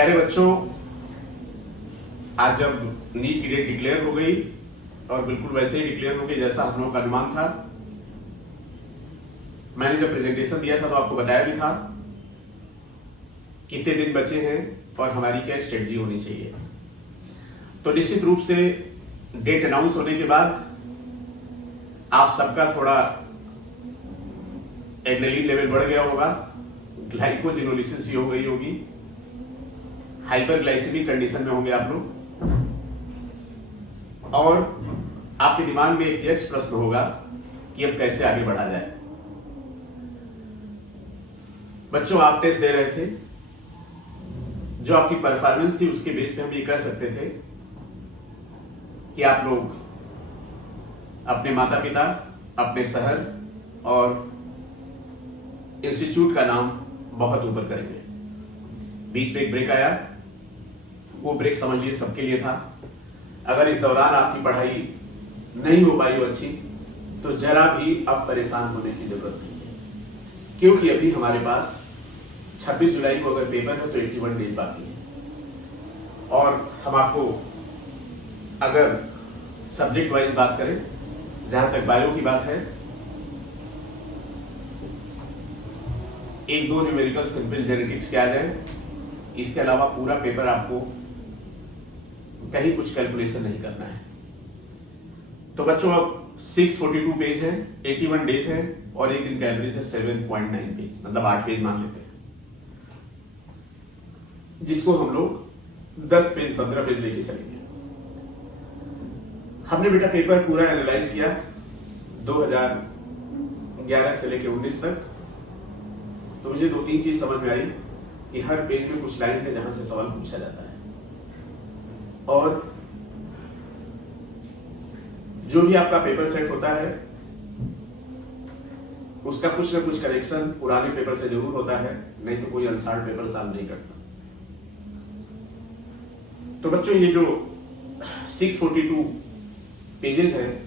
प्यारे बच्चों, आज जब नीट की डेट डिक्लेयर हो गई और बिल्कुल वैसे ही डिक्लेयर हो गई जैसा हम लोगों का अनुमान था, मैंने जब प्रेजेंटेशन दिया था तो आपको बताया भी था कितने दिन बचे हैं और हमारी क्या स्ट्रेटजी होनी चाहिए। तो निश्चित रूप से डेट अनाउंस होने के बाद आप सबका थोड़ा एड्रेनलिन लेवल बढ़ गया होगा, ग्लाइकोजेनोलिसिस भी हो गई होगी, हाइपरग्लाइसेमिक कंडीशन में होंगे आप लोग, और आपके दिमाग में एक यक्ष प्रश्न होगा कि अब कैसे आगे बढ़ा जाए। बच्चों, आप टेस्ट दे रहे थे, जो आपकी परफॉर्मेंस थी उसके बेस पे हम ये कह सकते थे कि आप लोग अपने माता पिता, अपने शहर और इंस्टीट्यूट का नाम बहुत ऊपर करेंगे। बीच में एक ब्रेक आया, वो ब्रेक समझ लिए सबके लिए था। अगर इस दौरान आपकी पढ़ाई नहीं हो पाई हो अच्छी, तो जरा भी अब परेशान होने की जरूरत नहीं है, क्योंकि अभी हमारे पास 26 जुलाई को अगर पेपर है तो 81 डेज बाकी है। और हम आपको अगर सब्जेक्ट वाइज बात करें, जहां तक बायो की बात है, एक दो न्यूमेरिकल सिंपल जेनेटिक्स के आ जाए, इसके अलावा पूरा पेपर आपको कहीं कुछ कैलकुलेशन नहीं करना है। तो बच्चों, अब 642 पेज है, 81 डेज है और एक दिन का एवरेज है 7.9 पेज, मतलब 8 पेज मान लेते हैं, जिसको हम लोग 10 पेज 15 पेज लेके चलेंगे। हमने बेटा पेपर पूरा एनालाइज किया 2011 से लेके 19 तक। तो मुझे 2-3 चीज समझ में आई कि हर पेज में कुछ लाइन है जहां से सवाल पूछा जाता है, और जो भी आपका पेपर सेट होता है उसका कुछ ना कुछ कनेक्शन पुराने पेपर से जरूर होता है, नहीं तो कोई अनसार्ड पेपर सॉल्व नहीं करता। तो बच्चों, ये जो 642 पेजेस है,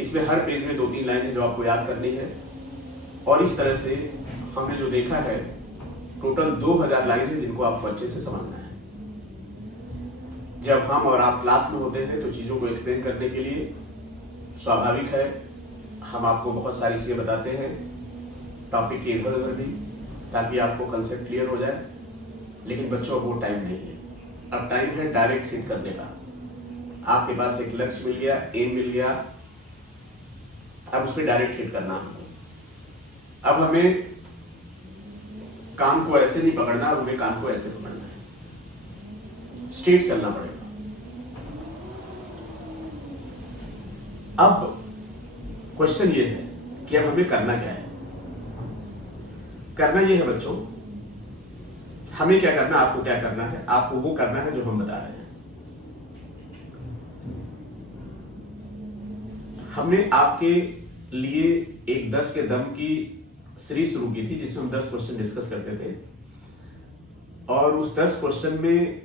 इसमें हर पेज में 2-3 लाइन है जो आपको याद करनी है। और इस तरह से हमने जो देखा है, टोटल 2000 लाइन है जिनको आपको अच्छे से समझना है। जब हम और आप क्लास में होते हैं तो चीजों को एक्सप्लेन करने के लिए स्वाभाविक है हम आपको बहुत सारी चीजें बताते हैं, टॉपिक के इधर उधर भी, ताकि आपको कंसेप्ट क्लियर हो जाए। लेकिन बच्चों, वो टाइम नहीं है। अब टाइम है डायरेक्ट हिट करने का। आपके पास एक लक्ष्य मिल गया, एम मिल गया, अब उस पर डायरेक्ट हिट करना है। अब हमें काम को ऐसे नहीं पकड़ना, हमें काम को ऐसे पकड़ना है, स्ट्रेट चलना पड़ेगा। अब क्वेश्चन ये है कि अब हमें करना क्या है। करना ये है बच्चों, हमें क्या करना, आपको क्या करना है, आपको वो करना है जो हम बता रहे हैं। हमने आपके लिए एक 10 के दम की सीरीज शुरू की थी, जिसमें हम 10 क्वेश्चन डिस्कस करते थे। और उस 10 क्वेश्चन में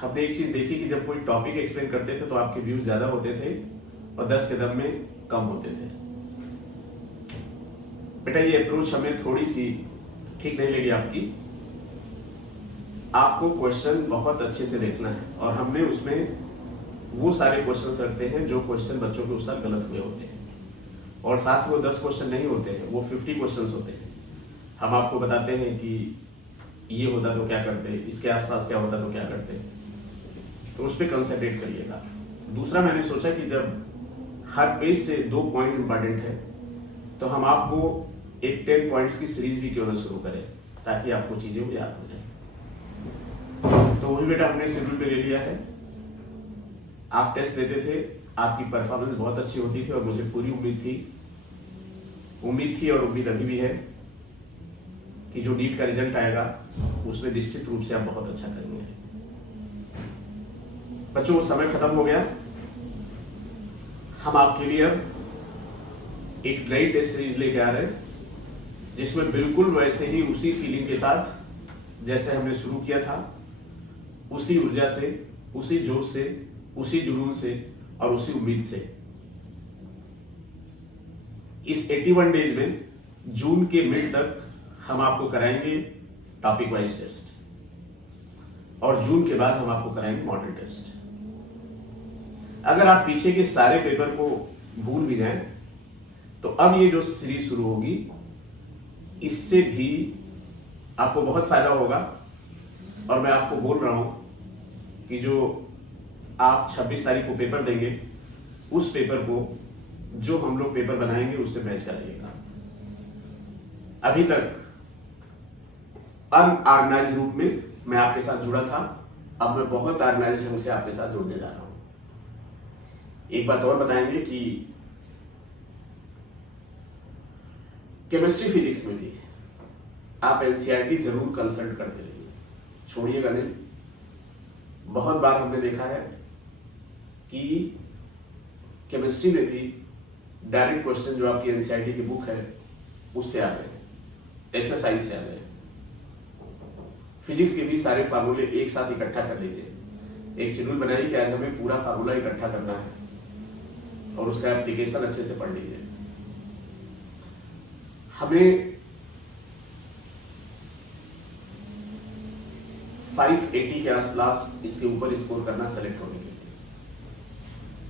हमने एक चीज देखी कि जब कोई टॉपिक एक्सप्लेन करते थे तो आपके व्यूज ज्यादा होते थे और 10 के दम में कम होते थे। बेटा, ये अप्रोच हमें थोड़ी सी ठीक नहीं लगी आपकी। आपको क्वेश्चन बहुत अच्छे से देखना है, और हमने उसमें वो सारे क्वेश्चन रखते हैं जो क्वेश्चन बच्चों के उस साल गलत हुए होते हैं, और साथ में वो 10 क्वेश्चन नहीं होते हैं, वो 50 क्वेश्चन होते हैं। हम आपको बताते हैं कि ये होता तो क्या करते, इसके आसपास क्या होता तो क्या करते, तो उस पर कंसंट्रेट करिएगा। दूसरा, मैंने सोचा कि जब हर पेज से 2 पॉइंट इंपॉर्टेंट है, तो हम आपको एक 10 पॉइंट्स की सीरीज भी क्यों ना शुरू करें, ताकि आपको चीजें याद हो जाए। तो वही बेटा हमने शेड्यूल पे ले लिया है। आप टेस्ट देते थे, आपकी परफॉर्मेंस बहुत अच्छी होती थी, और मुझे पूरी उम्मीद थी और उम्मीद अभी भी है कि जो नीट का रिजल्ट आएगा उसमें निश्चित रूप से आप बहुत अच्छा करेंगे। बच्चों, समय खत्म हो गया। हम आपके लिए अब एक नई टेस्ट सीरीज लेके आ रहे हैं, जिसमें बिल्कुल वैसे ही उसी फीलिंग के साथ जैसे हमने शुरू किया था, उसी ऊर्जा से, उसी जोश से, उसी जुनून से और उसी उम्मीद से इस 81 डेज में जून के मिड तक हम आपको कराएंगे टॉपिक वाइज टेस्ट। और जून के बाद हम आपको कराएंगे मॉडल टेस्ट। अगर आप पीछे के सारे पेपर को भूल भी जाएं तो अब ये जो सीरीज शुरू होगी इससे भी आपको बहुत फायदा होगा। और मैं आपको बोल रहा हूं कि जो आप 26 तारीख को पेपर देंगे उस पेपर को जो हम लोग पेपर बनाएंगे उससे मैच कराइएगा। अभी तक अनऑर्गेनाइज रूप में मैं आपके साथ जुड़ा था, अब मैं बहुत ऑर्गेनाइज ढंग से आपके साथ जुड़ने जा रहा हूं। एक बात और बताएंगे कि केमिस्ट्री फिजिक्स में भी आप एनसीईआरटी जरूर कंसल्ट करते रहिए, छोड़िएगा नहीं। बहुत बार हमने देखा है कि केमिस्ट्री में भी डायरेक्ट क्वेश्चन जो आपकी एनसीईआरटी की बुक है उससे आ गए, एक्सरसाइज से आ गए। फिजिक्स के भी सारे फार्मूले एक साथ इकट्ठा कर लीजिए, एक शेड्यूल बनाइए कि आज हमें पूरा फार्मूला इकट्ठा करना है और उसका एप्लीकेशन अच्छे से पढ़ लीजिए। हमें 580 के आसपास इसके ऊपर स्कोर करना सेलेक्ट होने के लिए,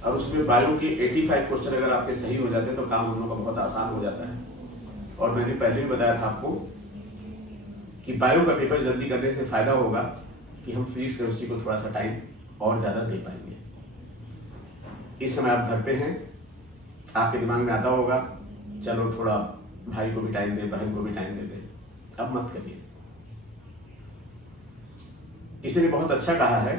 और उसमें बायो के 85 क्वेश्चन अगर आपके सही हो जाते हैं तो काम हम लोग का बहुत आसान हो जाता है। और मैंने पहले भी बताया था आपको कि बायो का पेपर जल्दी करने से फायदा होगा कि हम फिजिक्स केमिस्ट्री को थोड़ा सा टाइम और ज्यादा दे पाएंगे। इस समय आप घर पे हैं, आपके दिमाग में आता होगा चलो थोड़ा भाई को भी टाइम दे, बहन को भी टाइम दे दे। अब मत करिए। किसी ने बहुत अच्छा कहा है,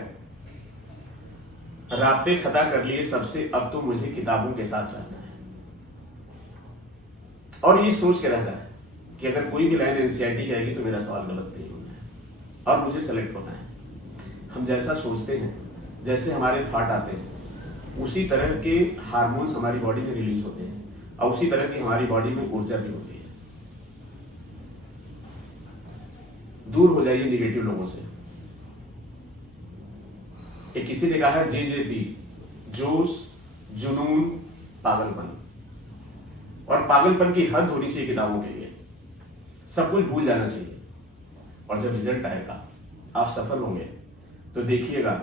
राब्ते खता कर लिए सबसे, अब तो मुझे किताबों के साथ रहना है। और ये सोच के रहना है कि अगर कोई भी लाइन एनसीईआरटी की आएगी तो मेरा सवाल गलत नहीं होना है और मुझे सेलेक्ट होना है। हम जैसा सोचते हैं, जैसे हमारे थॉट आते हैं, उसी तरह के हार्मोन्स हमारी बॉडी में रिलीज होते हैं और उसी तरह की हमारी बॉडी में ऊर्जा भी होती है। दूर हो जाइए निगेटिव लोगों से। एक किसी ने कहा है जेजेपी, जोश, जुनून, पागलपन। और पागलपन की हद होनी चाहिए किताबों के लिए, सब कुछ भूल जाना चाहिए। और जब रिजल्ट आएगा, आप सफल होंगे तो देखिएगा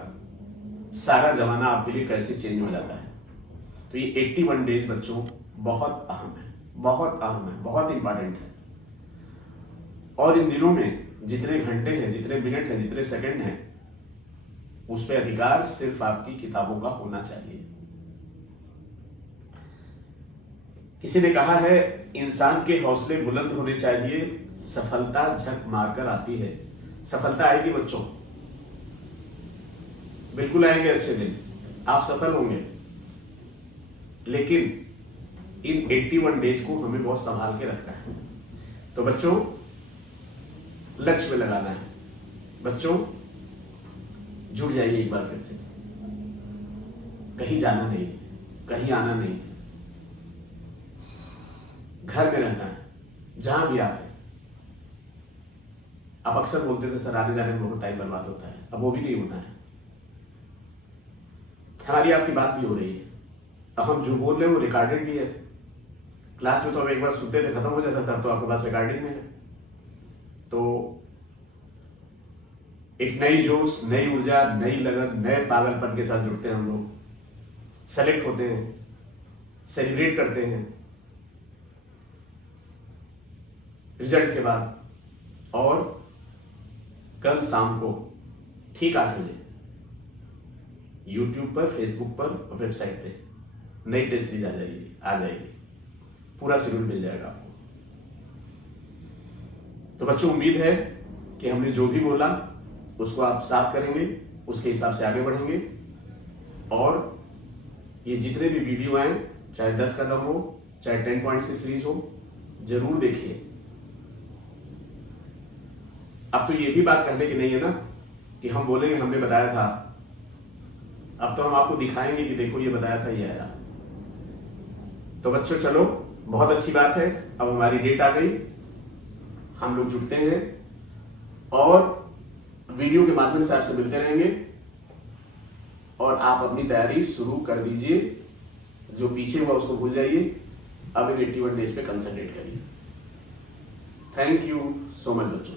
सारा जमाना आपके लिए कैसे चेंज हो जाता है। तो ये 81 डेज बच्चों बहुत अहम है, बहुत अहम है, बहुत इंपॉर्टेंट है। और इन दिनों में जितने घंटे हैं, जितने मिनट हैं, जितने सेकंड हैं, उस पर अधिकार सिर्फ आपकी किताबों का होना चाहिए। किसी ने कहा है इंसान के हौसले बुलंद होने चाहिए, सफलता झक मारकर आती है। सफलता आएगी बच्चों, बिल्कुल आएंगे अच्छे दिन, आप सफल होंगे। लेकिन इन 81 डेज को हमें बहुत संभाल के रखना है। तो बच्चों लक्ष्य में लगाना है। बच्चों जुड़ जाइए एक बार फिर से, कहीं जाना नहीं है, कहीं आना नहीं है, घर में रहना है जहां भी आप हैं। आप अक्सर बोलते थे सर आने जाने में बहुत टाइम बर्बाद होता है, अब वो भी नहीं होना है। हमारी आपकी बात भी हो रही है, अब हम जो बोल रहे हैं वो रिकॉर्डेड भी है। क्लास में तो अब एक बार सुनते थे खत्म हो जाता था, तो आपके पास रिकॉर्डिंग में है। तो एक नई जोश, नई ऊर्जा, नई लगन, नए पागलपन के साथ जुड़ते हैं हम लोग, सेलेक्ट होते हैं, सेलिब्रेट करते हैं रिजल्ट के बाद। और कल शाम को ठीक 8 बजे यूट्यूब पर, फेसबुक पर और वेबसाइट पे नई टेस्ट सीरीज आ जाएगी। पूरा शेड्यूल मिल जाएगा आपको। तो बच्चों उम्मीद है कि हमने जो भी बोला उसको आप साथ करेंगे, उसके हिसाब से आगे बढ़ेंगे। और ये जितने भी वीडियो आए, चाहे 10 कदम हो, चाहे 10 पॉइंट्स की सीरीज हो, जरूर देखिए। अब तो ये भी बात कहने की नहीं है ना कि हम बोलेंगे हमने बताया था, अब तो हम आपको दिखाएंगे कि देखो ये बताया था, ये आया। तो बच्चों चलो, बहुत अच्छी बात है, अब हमारी डेट आ गई, हम लोग जुड़ते हैं और वीडियो के माध्यम से आपसे मिलते रहेंगे। और आप अपनी तैयारी शुरू कर दीजिए, जो पीछे हुआ उसको भूल जाइए, अब इन 81 डेज पे कंसंट्रेट करिए। थैंक यू सो मच बच्चों।